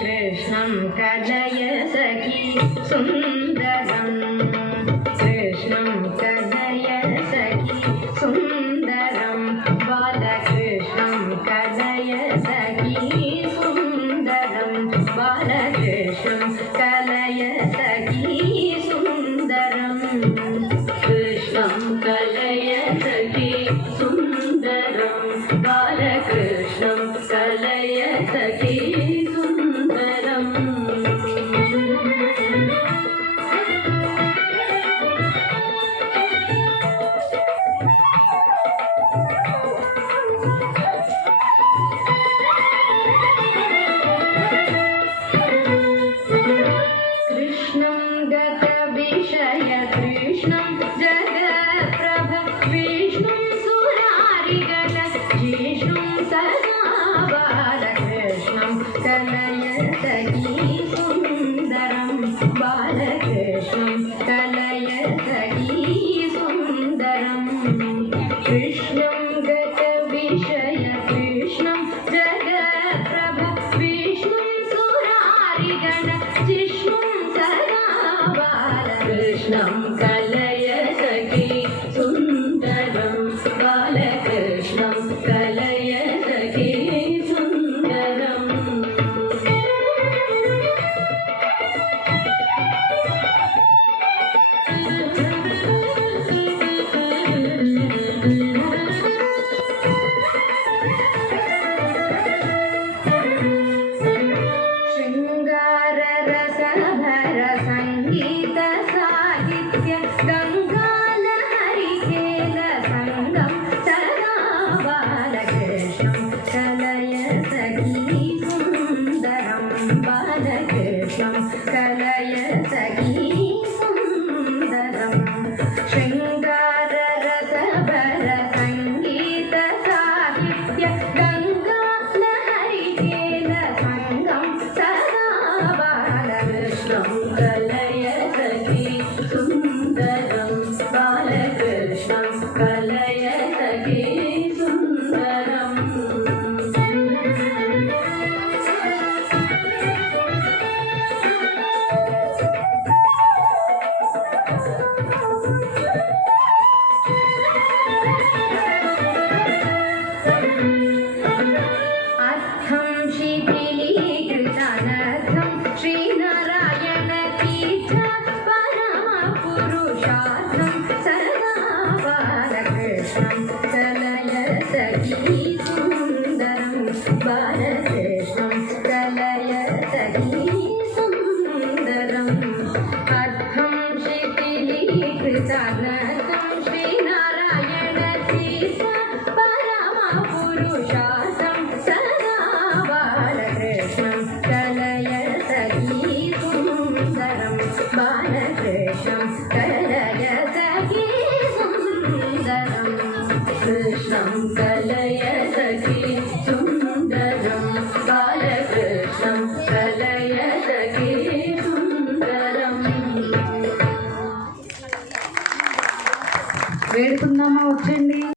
कृष्णं कलय सखी सुन्दरं कृष्णं कलय सखी सुन्दरं बालकृष्णं कलय सखी सुन्दरं बालकृष्णं कलय सखी सुन्दरं कृष्णं कलय सखी सुन्दरं बालकृष्णं कलय सखी कृष्णं गतविषय कृष्णं जगत्प्रभ विष्णुं सुरारिगण जिष्णुं सदा बालकृष्णं कलय सखी सुन्दरं बालकृष्णं कलय सखी सुन्दरं कृष्णं गतविषय कृष्णं जगत्प्रभ विष्णुं सुरारिगण जिष्णुं सदा बालकृष्णं कलय सखी सुन्दरं बालकृष्णं कलय सखी सुन्दरम् शृङ्गाररसभर सङ्गीत साहित्य गङ्गालहरिखेल सङ्गं सदा बालकृष्णं कलय सखी सुन्दरं बालकृष्णं कलय सखी सुन्दरं शृङ्गाररसभर सङ्गीत साहित्य गङ्गालहरिखेल सङ्गं सदा बालकृष्णं कलय सखी सुन्दरं बालकृष्णं कलय सखी सुन्दरम् अर्थं शिथिलीकृतनर्थं श्रीनारायणतीर्थ परमपुरुषार्थं सदा बालकृष्णं